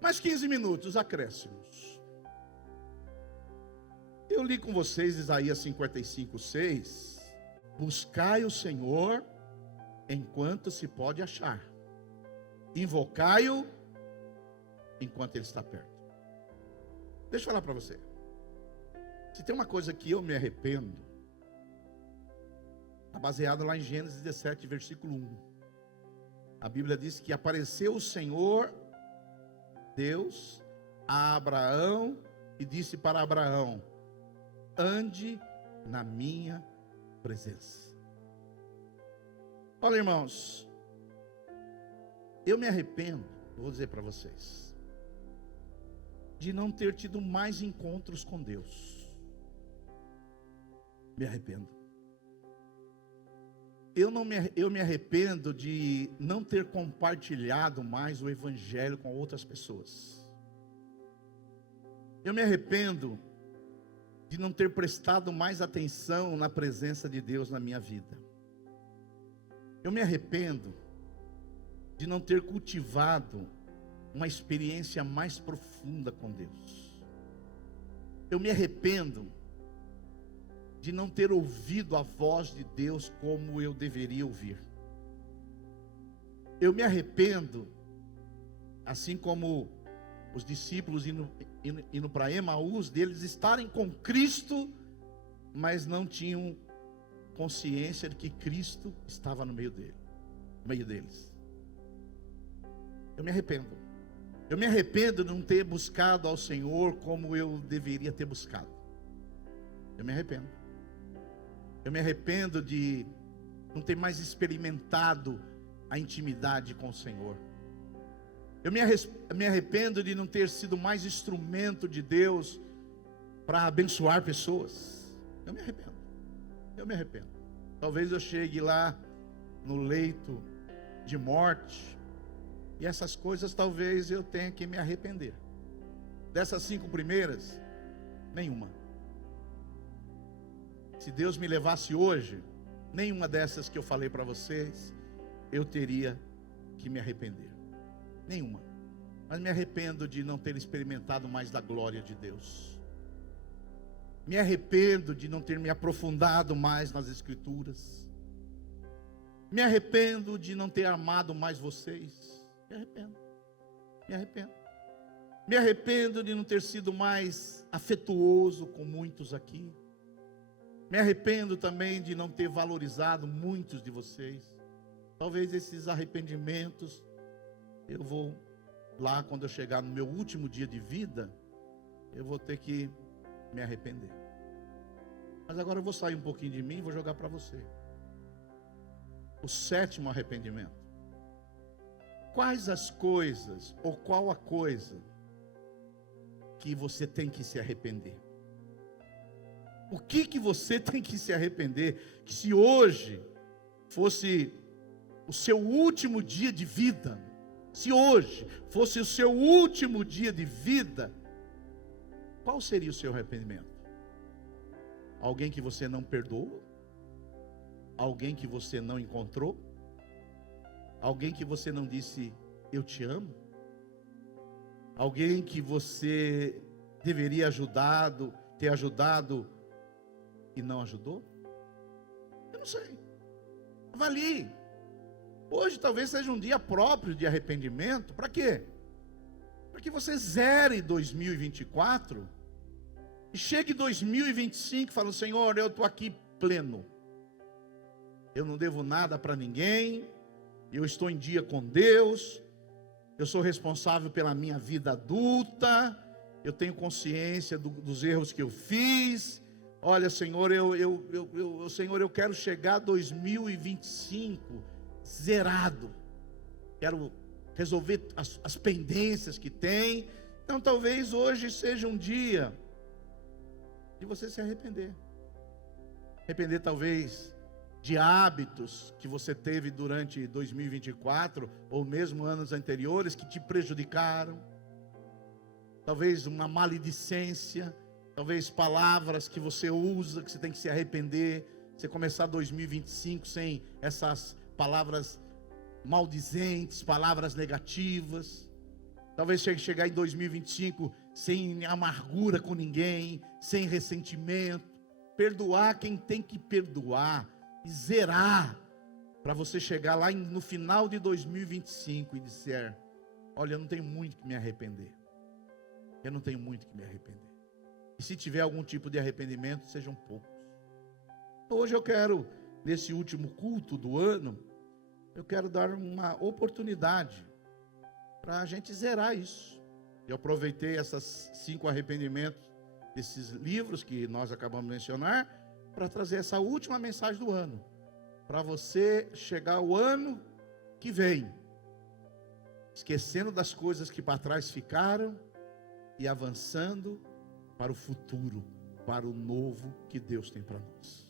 Mais 15 minutos, acréscimos. Eu li com vocês Isaías 55:6. Buscai o Senhor enquanto se pode achar. Invocai-o enquanto Ele está perto. Deixa eu falar para você. Se tem uma coisa que eu me arrependo, está baseado lá em Gênesis 17, versículo 1. A Bíblia diz que apareceu o Senhor, Deus, a Abraão, e disse para Abraão: ande na minha presença. Olha, irmãos, eu me arrependo, vou dizer para vocês, de não ter tido mais encontros com Deus. Me arrependo. Eu me arrependo de não ter compartilhado mais o Evangelho com outras pessoas. Eu me arrependo de não ter prestado mais atenção na presença de Deus na minha vida. Eu me arrependo de não ter cultivado uma experiência mais profunda com Deus. Eu me arrependo de não ter ouvido a voz de Deus como eu deveria ouvir. Eu me arrependo, assim como os discípulos indo para Emaús, deles estarem com Cristo, mas não tinham consciência de que Cristo estava no meio deles. Eu me arrependo. Eu me arrependo de não ter buscado ao Senhor como eu deveria ter buscado. Eu me arrependo. Eu me arrependo de não ter mais experimentado a intimidade com o Senhor. Eu me arrependo de não ter sido mais instrumento de Deus para abençoar pessoas. Eu me arrependo. Eu me arrependo. Talvez eu chegue lá no leito de morte, e essas coisas talvez eu tenha que me arrepender. Dessas 5 primeiras, nenhuma. Se Deus me levasse hoje, nenhuma dessas que eu falei para vocês, eu teria que me arrepender. Nenhuma. Mas me arrependo de não ter experimentado mais da glória de Deus. Me arrependo de não ter me aprofundado mais nas Escrituras. Me arrependo de não ter amado mais vocês. Me arrependo. Me arrependo. Me arrependo de não ter sido mais afetuoso com muitos aqui. Me arrependo também de não ter valorizado muitos de vocês. Talvez esses arrependimentos, eu vou lá quando eu chegar no meu último dia de vida, eu vou ter que me arrepender. Mas agora eu vou sair um pouquinho de mim e vou jogar para você. O 7º arrependimento. Quais as coisas, ou qual a coisa que você tem que se arrepender? O que você tem que se arrepender? Que se hoje fosse o seu último dia de vida, se hoje fosse o seu último dia de vida, qual seria o seu arrependimento? Alguém que você não perdoou? Alguém que você não encontrou? Alguém que você não disse, eu te amo? Alguém que você deveria ter ajudado e não ajudou? Eu não sei. Avalie. Hoje talvez seja um dia próprio de arrependimento. Para quê? Para que você zere 2024 e chegue 2025 falando, Senhor, eu estou aqui pleno. Eu não devo nada para ninguém. Eu estou em dia com Deus. Eu sou responsável pela minha vida adulta. Eu tenho consciência dos erros que eu fiz. Olha, Senhor, Senhor, eu quero chegar a 2025 zerado. Quero resolver as pendências que tem. Então talvez hoje seja um dia de você se arrepender. Arrepender talvez de hábitos que você teve durante 2024 ou mesmo anos anteriores que te prejudicaram. Talvez uma maledicência, talvez palavras que você usa, que você tem que se arrepender. Você começar 2025 sem essas palavras maldizentes, palavras negativas. Talvez chegar em 2025 sem amargura com ninguém, sem ressentimento. Perdoar quem tem que perdoar. E zerar, para você chegar lá no final de 2025 e dizer, olha, eu não tenho muito que me arrepender. Eu não tenho muito que me arrepender. E se tiver algum tipo de arrependimento, sejam poucos. Hoje eu quero, nesse último culto do ano, eu quero dar uma oportunidade para a gente zerar isso. Eu aproveitei esses 5 arrependimentos desses livros que nós acabamos de mencionar, para trazer essa última mensagem do ano, para você chegar ao ano que vem, esquecendo das coisas que para trás ficaram e avançando para o futuro, para o novo que Deus tem para nós.